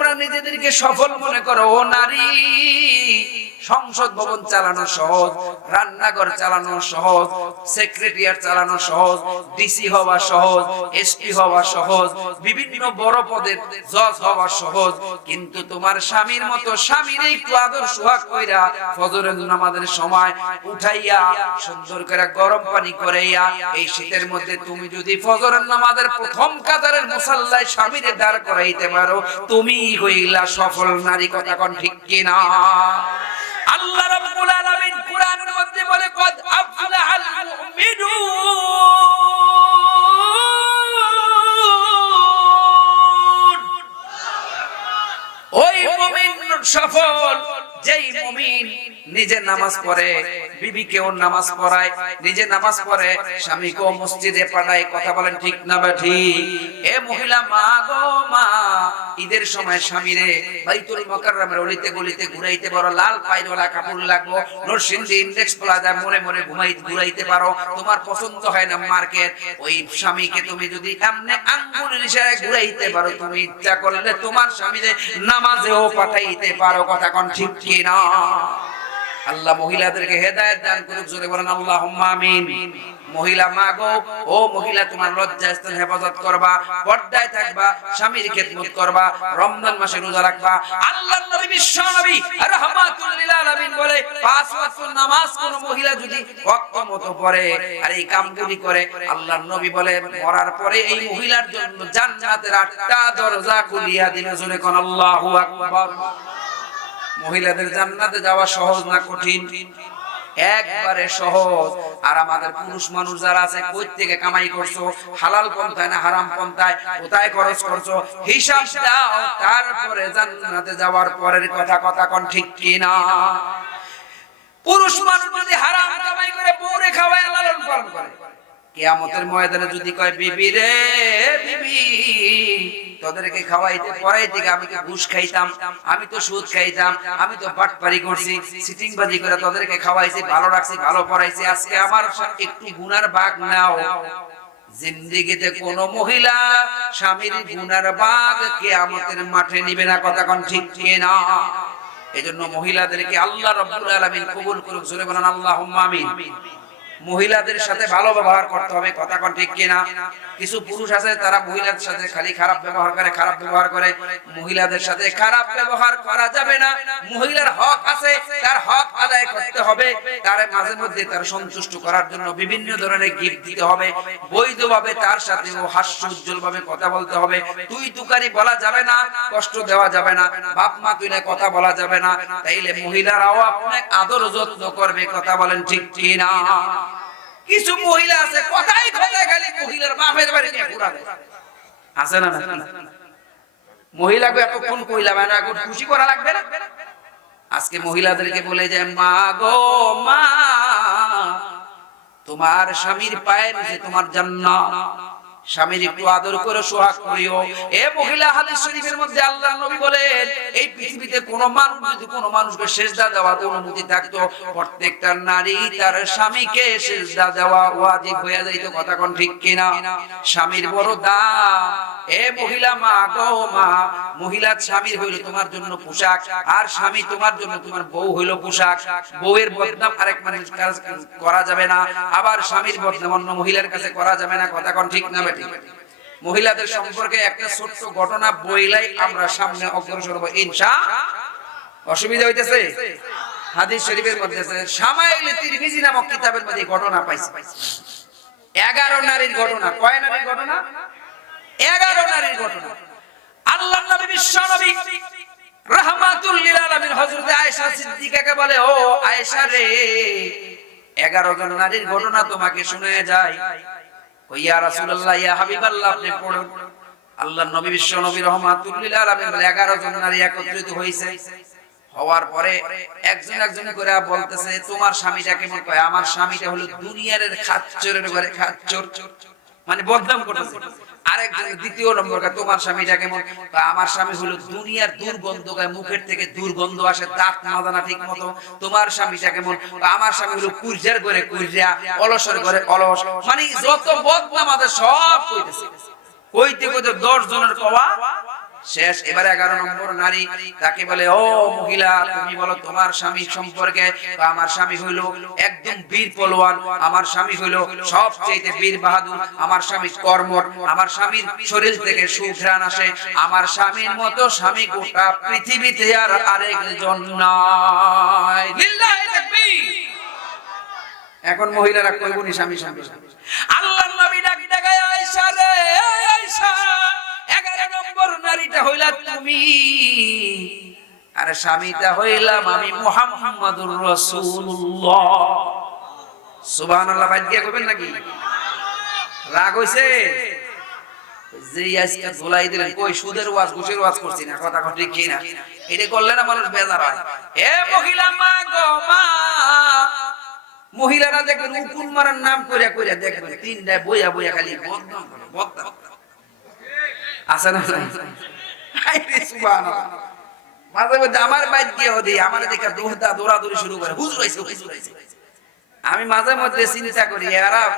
তোমরা নিজেদেরকে সফল মনে করো ও নারী। সংসদ ভবন চালানো সহজ, রান্নাঘর চালানো সহজ সেক্রেটারিয়ার চালানো সহজ ডিসি হওয়া সহজ এসপি হওয়া সহজ, বিভিন্ন বড় পদের জজ হওয়া সহজ। কিন্তু তোমার স্বামীর মতো স্বামীর একটু আদর সোহাগ কইরা ফজরের নামাজের সময় উঠাইয়া সুন্দর করে গরম পানি করাইয়া এই শীতের মধ্যে তুমি যদি ফজরের নামাজের প্রথম কাতারের মুসাল্লায় স্বামীরে দাঁড় করাইতে পারো তুমি হইলা সফল নারী, কথা কোন ঠিক কিনা? আল্লাহ রাব্বুল আলামিন কোরআনের মধ্যে বলে সফল যেই মুমিন নিজে নামাজ পড়ে, বিবিকেও নামাজ পড়ায়, নিজে নামাজ পড়ে, স্বামীকেও মসজিদে পাঠায়, কথা বলেন ঠিক না বা ঠিক? এ মহিলা, মা গো, মা, ঈদের সময় স্বামীরে বাইতুল মোকাররমের অলিতে গলিতে ঘুরাইতে পারো, লাল পাইরওয়ালা কাপড় লাগবো, নরসিংদী ইন্ডেক্স প্লাজা মনে মনে ঘুমাই, ঘুরাইতে পারো, তোমার পছন্দ হয় না মার্কেট, ওই স্বামীকে তুমি যদি এমনি আঙ্গুলের ইশারায় ঘুরাইতে পারো, তুমি ইচ্ছা করলে তোমার স্বামীরে নামাজেও পাঠাইতে পারো, কথা কোন ঠিক কি না আল্লাহ মহিলাদেরকে হেদায়েত দান করুক, জোরে বলেন, আল্লাহুম্মা আমিন। মহিলা, মা গো, ও মহিলা, তোমার লজ্জা স্থান হেফাজত করবা, পর্দায় থাকবা, স্বামীর খেদমত করবা, রমজান মাসে রোজা রাখবা। আল্লাহর নবী, বিশ্ব নবী, রাহমাতুল লিল আলামিন বলে, পাঁচ ওয়াক্ত নামাজ কোন মহিলা যদি ওয়াক্ত মতো পড়ে আর এই কামগুলি করে, আল্লাহর নবী বলে, মরার পরে এই মহিলার জন্য জান্নাতের আটটা দরজা খুলিয়া দিবে। জোরে কোন, আল্লাহু আকবার। মহিলাদের জান্নাতে যাওয়া সহজ না কঠিন? একবারে সহজ। আর আমাদের পুরুষ মানুষ যারা আছে কই থেকে কামাই করছ, হালাল পন্থায় না হারাম পন্থায়, কোথায় খরচ করছ, হিসাব দাও, তারপরে জান্নাতে যাওয়ার পরের কথা কথা কোন ঠিক কি না পুরুষ মানুষ যদি হারাম কামাই করে, বউরে খাওয়ায় লালন পালন করে। কেয়ামতের ময়দানে যদি কয়, বিবি রে, বিবি, তোদেরকে খাওয়াইতে পড়াইতে আমি তো ঘুষ খাইতাম? আমি তো সুদ খাইতাম, আমি তো বাটপারি করছি সিটিং বাজি করে তোদেরকে খাওয়াইছি, ভালো রাখছি, ভালো পড়াইছি, আজকে আমার একটু গুনার বাঘ নাও। জিন্দিগিতে কোন মহিলা স্বামীর গুনার বাঘ কেয়ামতের মাঠে নিবে না, কথা কোন ঠিক না এজন্য মহিলাদেরকে আল্লাহ রাব্বুল আলামিন কবুল করুক, জোরে বলেন আল্লাহুম্মা আমিন। মহিলাদের সাথে ভালো ব্যবহার করতে হবে, কথা কোন ঠিক কিনা? কিছু পুরুষ আছে, তারা মহিলাদের সাথে খালি খারাপ ব্যবহার করে, খারাপ ব্যবহার করে। মহিলাদের সাথে খারাপ ব্যবহার করা যাবে না। মহিলার হক আছে, তার হক আদায় করতে হবে। তার মাঝে মধ্যে তার সন্তুষ্ট করার জন্য বিভিন্ন ধরনের গিফট দিতে হবে। বৈধভাবে তার সাথে ও হাস্য উজ্জ্বল ভাবে কথা বলতে হবে। তুই তুকারি বলা যাবে না, কষ্ট দেওয়া যাবে না, বাপ মা তুই কথা বলা যাবে না। তাইলে মহিলারাও আপনাকে আদর যত্ন করবে, কথা বলেন ঠিক কি না কিছু মহিলা আছে, কথাই কথাই খালি মহিলার বাপের বাড়ি নিয়ে ঘুরা আছে না মহিলাকে এখন খুশি করা লাগবে না? আজকে মহিলাদেরকে বলে যে, মা গো, মা, তোমার স্বামীর পায়ের তোমার জান্নাত। স্বামীর একটু আদর করে সোহাগ করিও। এ মহিলা হাদিস শরীফের মধ্যে আল্লাহ নবী বলেন, এই পৃথিবীতে কোন মানুষ যদি কোন মানুষকে সেজদা দেওয়ার অনুমতি থাকতো, প্রত্যেকটা নারী তার স্বামীকে সেজদা দেওয়া ওয়াজিব হয়ে যাইতো, কথা কোন ঠিক কিনা? স্বামীর বড় দাম। এ মহিলা, মা গো, মা মহিলা স্বামীর হইল তোমার জন্য পোশাক, আর স্বামী তোমার জন্য তোমার বউ হইল পোশাক। বউয়ের বদনাম আরেক মানুষ করা যাবে না, আবার স্বামীর বদনাম অন্য মহিলার কাছে করা যাবে না, কথা কোন ঠিক না বেটি মহিলাদের সম্পর্কে একটা ছোট্ট ঘটনা বইলাই আমরা সামনে অগ্রসর হব, ইনশা। অসুবিধা হইতেছে? হাদিস শরীফের মধ্যে আছে, সামাইল তিরমিজি নামক কিতাবের মধ্যে ঘটনা পাইছি। এগারো নারীর ঘটনা। কয় নারীর ঘটনা? এগারো নারীর ঘটনা। আল্লাহ নবী বিশ্ব নবী রাহমাতুল লিল আলামিন হযরত আয়েশা সিদ্দিকাকে বলে, ও আয়েশা রে 11 জন নারীর ঘটনা তোমাকে শুনে যায় আল্লাহ নবী বিশ্ব নবী রহমাতুল লিল আলামিন বলে 11 জন নারী একত্রিত হওয়ার পরে একজন একজন করে বলতেছে, তোমার স্বামীটা কেমন? কয়, আমার স্বামীটা হলো দুনিয়ার খাচ্চরের ঘরে খাচ্চর মানে বদনাম করতেছে। দ্বিতীয় নম্বর তোমার কেমন? আমার স্বামী হলো দুনিয়ার দুর্গন্ধ মুখের থেকে দুর্গন্ধ আসে, দাঁত মাদানা ঠিক মতো তোমার স্বামীটা কেমন? আমার স্বামী হলো কুরজার করে কুরজা, অলসর করে অলস। মানে যত বদনাম আছে সব কইতেছে। কইতে কইতে দশ জনের কওয়া শেষ। এবারে এগারো নম্বর নারী তাকে বলে ও মহিলা তুমি বলো তোমার স্বামী সম্পর্কে? আমার স্বামী হইল একদম বীর পলোয়ান। আমার স্বামী হইল সবচেয়ে বীর বাহাদুর। আমার স্বামী কর্মঠ। আমার স্বামীর শরীর থেকে সুঘ্রাণ আসে। আমার স্বামীর মতো স্বামী গোটা পৃথিবীতে আর আরেকজন নাই। এখন মহিলারা কইবনি স্বামী স্বামী স্বামী। নারীটা হইলা তুমি। আর স্বামীটা হইলাম আমি মুহাম্মাদুর রাসূলুল্লাহ। সুবহানাল্লাহ নাকি? রাগ হইছে? যে আজকে ধুলাই দিলেন, কই সুদের ওয়াজ, ঘুষের ওয়াজ করছি না, কথা করলে না মানুষ এ মহিলা মা নাম করিয়া করিয়া বইয়া বইয়া খালি আছে না। আমি মাঝে মধ্যে চিন্তা করি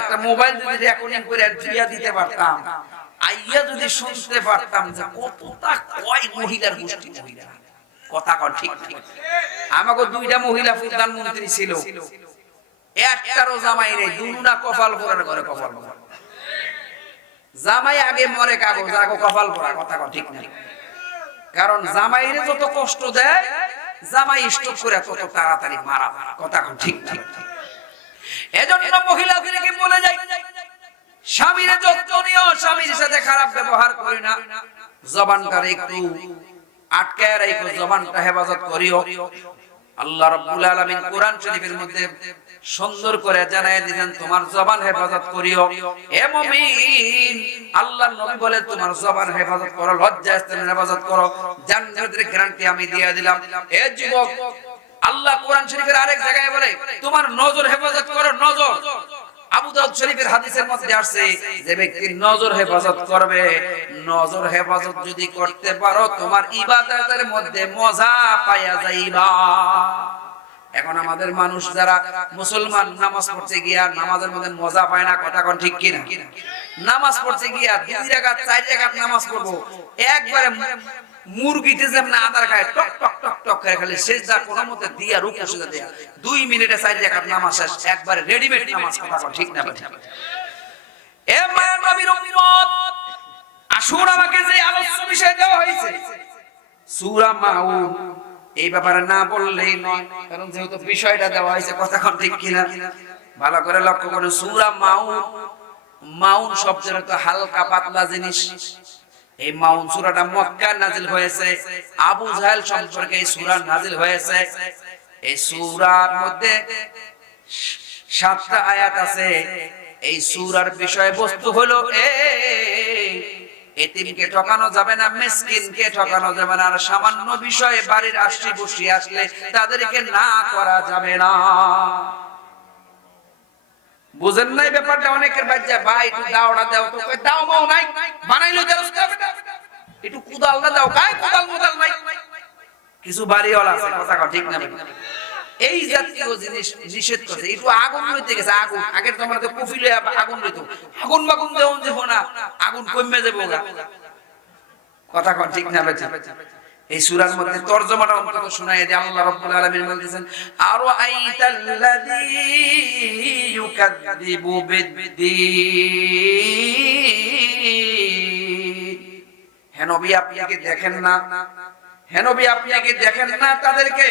একটা মোবাইল যদি রেকর্ডিং করে দিতে পারতাম, আইয়া যদি শুনতে পারতাম যে কতটা কয় মহিলার গোষ্ঠী মহিলা। কথা কন, ঠিক ঠিক আমাকে দুইটা মহিলা প্রধানমন্ত্রী ছিল। জামাই দুনা কপাল কপাল জামাই আগে মরে কাগজ, আগে কপাল পরা কথা ঠিক না। কারণ জামাইরে যত কষ্ট দেয়, জামাই স্টক করে তত তাড়াতাড়ি মারা কথা ঠিক ঠিক মহিলা এজন্য কি বলে যাই, স্বামীর যত্ন নিও, স্বামীর সাথে খারাপ ব্যবহার করি না। জবানটা একটু আটকায় রাখো জবানটা হেফাজত করিও। আল্লাহ রাব্বুল আলামিন কোরআন শরীফের মধ্যে সুন্দর করে জানায় দিলেন, তোমার জবান হেফাজত করিও। এ মুমিন, আল্লাহর নবী বলে, তোমার জবান হেফাজত করো, লজ্জা স্থানের হেফাজত করো। জান্নাতের গ্যারান্টি আমি দিয়ে দিলাম। এ যুবক, আল্লাহ কোরআন শরীফের আরেক জায়গায় বলে, তোমার নজর হেফাজত করো, নজর। আবু দাউদ শরীফের হাদিসের মধ্যে আসছে যে ব্যক্তি নজর হেফাজত করবে, নজর হেফাজত যদি করতে পারো, তোমার ইবাদতের মধ্যে মজা পাইয়া যাইবা। এখন আমাদের মানুষ যারা মুসলমান, নামাজ পড়তে গিয়া নামাজের মধ্যে মজা পায় না, কথা কোন ঠিক কিনা? নামাজ পড়তে গিয়া দুই রাকাত, চার রাকাত নামাজ পড়ব, একবারে মুরগিতে যেমন আদার খায়, টক টক টক টক করে খালি শেষ যা কোনো মতে দিয়া রুকু সুদা দিয়া। দুই মিনিটে চার রাকাত নামাজ শেষ, একবারে রেডিমেড নামাজ, কথা ঠিক না? এ মায়ের নবীর উম্মত, আসুন আমাকে যে আলোচ্য বিষয় দেওয়া হয়েছে। সূরা মাউন, এই ব্যাপারে না বললেই নয়, কারণ যেহেতু বিষয়টা দেওয়া হয়েছে, কথা কোন ঠিক কিনা? ভালো করে লক্ষ্য করুন, সূরা মাউন মাউন শব্দের তো হালকা পাতলা জিনিস। এই মাউন সূরাটা মক্কা নাজিল হয়েছে, আবু জাহেল সম্পর্কে এই সূরা নাজিল হয়েছে। এই সূরার মধ্যে সাতটা আয়াত আছে। এই সূরার বিষয়বস্তু হলো এই, এতিমকে ঠকানো যাবে না, মিসকিনকে ঠকানো যাবে না, আর সামান্য বিষয়ে বাড়ির আসছি বসি আসলে তাদেরকে না করা যাবে না। বুঝেন নাই ব্যাপারটা? অনেকের বাচ্চা ভাই দাওটা দাও। তো দাও, মাও, নাই। বানাইলো দেরস দাও। একটু কুদাল না কুদাল নাই কিছু বাড়িওয়ালা আছে, কথা ঠিক না? এই জাতীয় জিনিস নিষেধ করছে একটু আগুন লইতে গেছে, আগুন আগের তোমার তো কফি আগুন লইতো আগুন বাগুন দেওন যে না, আগুন কমবে যাব গা কথা কন ঠিক না বেটা? এই সূরার মধ্যে তরজমাটা অন্তত শোনায় যে আল্লাহ রাব্বুল আলামিন বলতেছেন, আরও আইতাল্লাযী ইউকাযযিবু বিদ্দীন হে নবী, আপনি দেখেন না? হে নবী, আপনি কি দেখেন না তাদেরকে?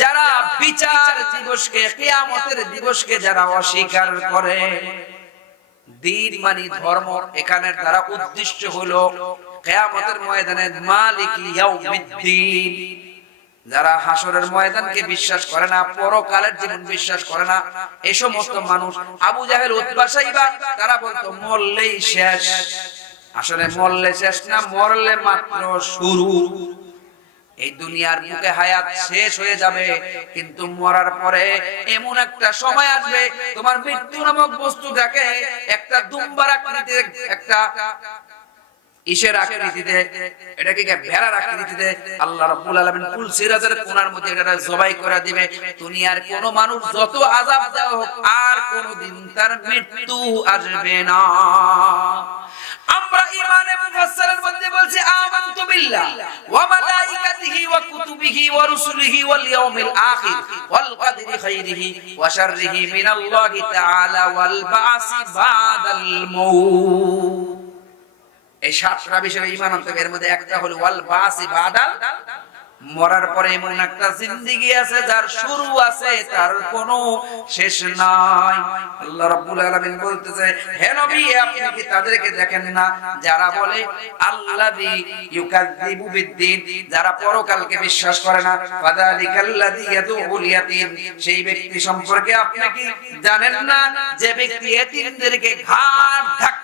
যারা বিচার দিবসকে দিবসকে যারা অস্বীকার করে, দিন মানে ধর্ম এখানের দ্বারা উদ্দেশ্য হলো কেয়ামতের ময়দানে মালিক যারা হাসরের ময়দানকে বিশ্বাস করে না, পরকালের জীবন বিশ্বাস করে না এই সমস্ত মানুষ আবু জাহেল উতবা সাইবা, তারা বলতো, মরলেই শেষ। আসলে মরলে শেষ না, মরলে মাত্র শুরু। এই দুনিয়ার মুখে হায়াত শেষ হয়ে যাবে, কিন্তু মরার পরে এমন একটা সময় আসবে, তোমার মৃত্যু নামক বস্তু দেখে একটা দুম্বার একটা ইসের আকৃতিতে, এটাকে ভেড়ার আকৃতিতে, আল্লাহ রাব্বুল আলামিন কুল সিরাজের কোণার মধ্যে এটা জবাই করে দিবে। দুনিয়ার কোন মানুষ যত আযাব দেওয়া হোক, আর কোনদিন তার মৃত্যু আসবে না। আমরা ইমানে মুফাসসারের মধ্যে বলছি, আমানতু বিল্লাহ ওয়া রুসুলিহি ওয়াল ইয়াউমিল আখির ওয়াল কদরি খাইরিহি ওয়া শাররিহি মিনাল্লাহি তাআলা ওয়াল বাসি বাদাল মাউত। এই সাতটা বিষয়ে ঈমান আনতে এর মধ্যে একটা হলো, ওয়াল বাসি বাদাল। মরার পরে এমন একটা জিন্দেগি আছে, যার শুরু আছে, তার কোনো শেষ নাই। আল্লাহ রাব্বুল আলামিন বলতেছে, হে নবী, আপনি কি তাদেরকে দেখেন না? যারা বলে, আল্লাযী ইউকাযযিবু বিদ্দিন। যারা পরকালকে বিশ্বাস করে না, ফাযালিকাল্লাযী ইয়াদুল ইয়াতীম। সেই ব্যক্তি সম্পর্কে আপনি কি জানেন না? যে ব্যক্তি এতিমদেরকে ঘাট ধাক্কা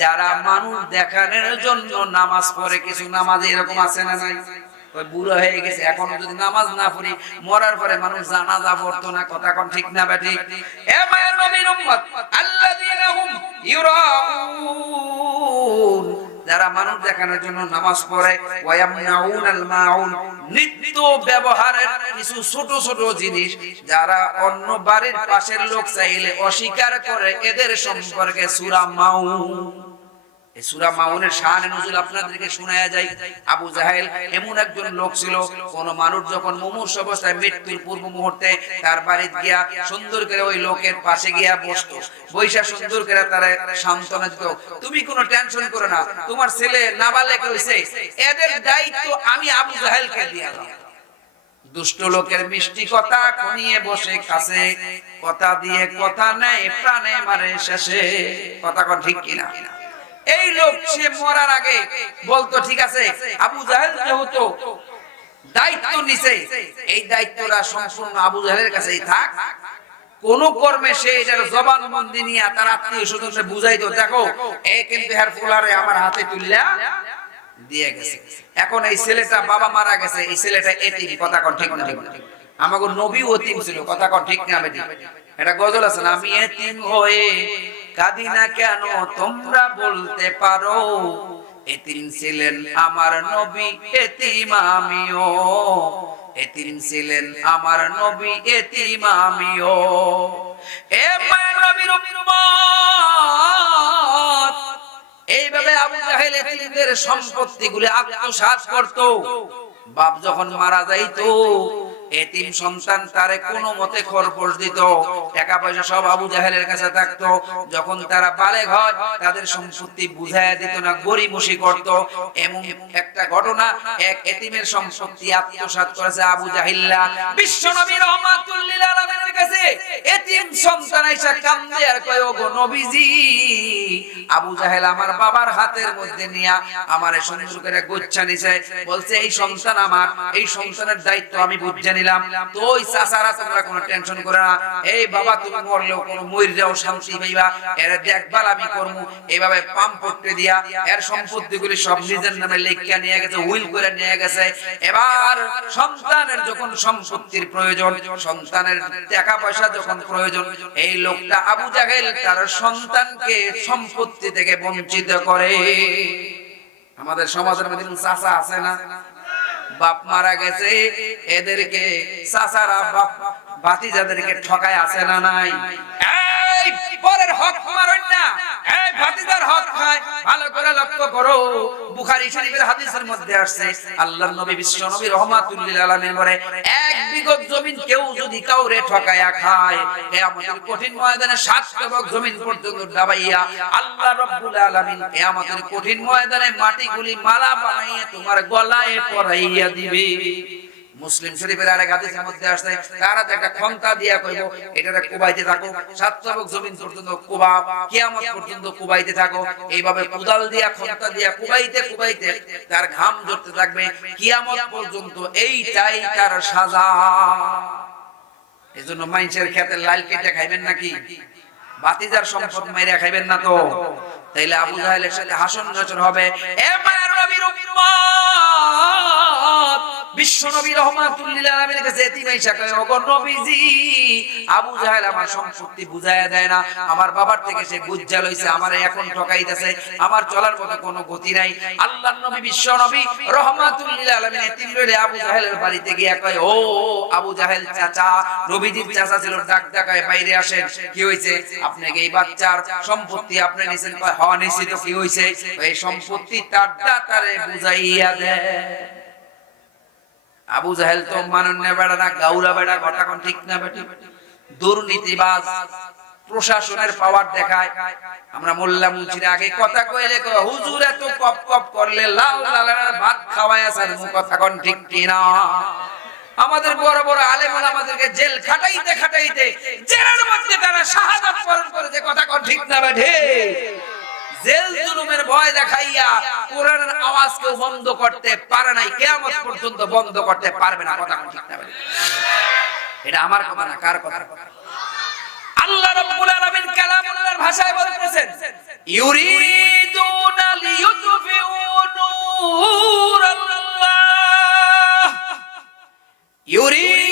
যারা মানুষ দেখানোর জন্য নামাজ পড়ে, কিছু নামাজ এরকম আছে না নাই? বুড়ো হয়ে গেছে, এখনও যদি নামাজ না পড়ি, মরার পরে মানুষ জানা যা পড়তো না, কথা কোন ঠিক না ব্যাটি? এ যারা মানুষ দেখানোর জন্য নামাজ পড়ে, ওয়ায়ামনাউন আল মাউন নিত্য ব্যবহারের কিছু ছোট ছোট জিনিস যারা অন্য বাড়ির পাশের লোক চাইলে অস্বীকার করে, এদের সম্পর্কে সূরা মাউন। তুমি কোনো টেনশন করো না, তোমার ছেলে নাবালেক হইছে, এদের দায়িত্ব আমি আবু জাহেলকে দিয়া দুষ্ট লোকের মিষ্টি কথা কনিয়ে বসে, কাছে কথা দিয়ে কথা নেয়, প্রাণে মারে শেষে। কথা ঠিক কিনা? এই লোক, সে মরার আগে বলতো, ঠিক আছে, আবু জাহেল যেহেতু দায়িত্ব নিছে, এই দায়িত্বটা সম্পূর্ণ আবু জাহেলের কাছেই থাক। কোন কর্মে সে এটার জবানবন্দি নিয়ে তার আত্মীয় স্বজনকে বুঝাইতো, দেখো, এ কিন্তু হেয়ার ফুলারে আমার হাতে তুললা দিয়ে গেছে। এখন এই ছেলেটা বাবা মারা গেছে, এই ছেলেটা এতিম, কথা কন ঠিক না ঠিক না? আমাকে নবী অতিম ছিল, কথা কন ঠিক না এটা গজল আছে না? আমি এতিম হয়ে কাঁদি না কেন তোমরা বলতে পারো? এতিম ছিলেন আমার নবী, এতিম আমিও। এতিম ছিলেন আমার নবী, এতিম আমিও। এ নবীর এইভাবে আবু জাহেল এতিমদের সম্পত্তিগুলি আত্মসাৎ করত। বাপ যখন মারা যাইতো এতিম সন্তান তারে কোনো মতে খরপোশ দিত। টাকা পয়সা সব আবু জাহেলের কাছে থাকতো। যখন তারা বালেগ হয় তাদের সম্পত্তি বুঝাইয়া দিত না গরিমসি করত। এমন একটা ঘটনা এক এতিমের সম্পত্তি আত্মসাৎ করেছে আবু জাহিল্লা। বিশ্ব নবী রহমাতুল্লিল আলমের দায়িত্ব আমি বুঝে নিলাম। তো ওই এর আমি করব এইভাবে পাম পট্টে দিয়া সব নিজের নামে লেখা নিয়ে গেছে, উইল করে নিয়ে গেছে। এবার সন্তানের যখন সম্পত্তির প্রয়োজন, সন্তানের টাকা পয়সা যখন প্রয়োজন, এই লোকটা আবু জাহেল তার সন্তানকে সম্পত্তি থেকে বঞ্চিত করে। আমাদের সমাজের মধ্যে চাষা আছে না? বাপ মারা গেছে, এদেরকে চাষারা বাপ ভাতিজাদেরকে ঠকায় আছে না নাই? পরের হক হক খায়, ভালো করে লক্ষ্য করো। বুখারী শরীফের হাদিসের মধ্যে আসছে, আল্লাহর নবী বিশ্ব নবী রহমাতুল্লিল আলামিন বলে, এক বিগত জমিন কেউ যদি কাউরে ঠকায়া খায়, কিয়ামতের কঠিন ময়দানে সাত জমিন পর্যন্ত দাবাইয়া আল্লাহ আলামিন কিয়ামতের কঠিন ময়দানে মাটিগুলি মালা বানাইয়া তোমার গলায় পরাইয়া দিবে। মুসলিম শরীফের আরেক হাদিসের মধ্যে আসছে তারা একটা খন্তা দিয়া কইব, এটারে কুবাইতে থাকো সাত চাবক জমিন পর্যন্ত কুবা, কিয়ামত পর্যন্ত কুবাইতে থাকো, এইভাবে কুদাল দিয়া খন্তা দিয়া, কুবাইতে কুবাইতে তার ঘাম ঝরতে থাকবে, কিয়ামত পর্যন্ত এইটাই তার সাজা। এজন্য মাইনসের খেতে লাল কেটে খাইবেন নাকি? বাতিজার সম্পদ মাইরা খাইবেন না তো? তাইলে আবু জাহেলের সাথে হাসন নজর হবে। এ বাইরে আসেন। কি হইছে? আপনাকে এই বাচ্চার সম্পত্তি আপনি নিছেন? হওয়া নিশ্চিত কি হইছে? এই সম্পত্তি তার দাতারে বুঝাইয়া দেয় আবু জাহেল তো মানন্য বেড়া না, গাউরা বেড়া কোন ঠিক না, বেটি? দুর্নীতিবাজ, প্রশাসনের পাওয়ার দেখায়। আমরা মোল্লা মুন্সির আগে কথা কইলে হুজুর এত কপ কপ করলে লাল লালার ভাত খাওয়ায় আসার কথা কোন ঠিক কিনা? আমাদের বড় বড় আলেমুল আমাদেরকে জেল খাটাইতে খাটাইতে, জেলের মধ্যে তারা শাহাদাত বরণ করেছে, কথা কোন ঠিক না বেঠে জেল জুলুমের ভয় দেখাইয়া কোরআনের আওয়াজ কেউ বন্ধ করতে পারে নাই, কিয়ামত পর্যন্ত বন্ধ করতে পারবে না, কথা ঠিক না এটা আমার কথা না, কার কথা? আল্লাহ রাব্বুল আলামিন কালামুল্লাহর ভাষায় বলতেছেন, ইউরিদুনা লিইউতফিউ নূরাল্লাহ। ইউরিদুনা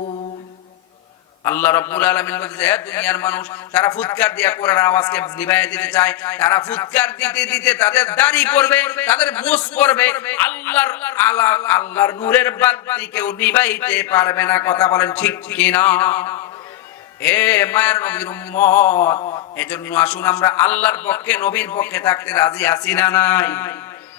আল্লাহ রাব্বুল আলামিন বলছে হে দুনিয়ার মানুষ, তারা ফুৎকার দিয়া কোরআনের আওয়াজকে দিতে চায়, তারা ফুৎকার দিতে দিতে তাদের দাড়ি তাদের পড়বে আল্লাহর আলা, আল্লাহর নূরের বাতি কেউ নিভাইতে পারবে না। কথা বলেন ঠিক কি না হে মায়ের নবীর উম্মত, এজন্য আসুন আমরা আল্লাহর পক্ষে, নবীর পক্ষে থাকতে রাজি আছি না নাই?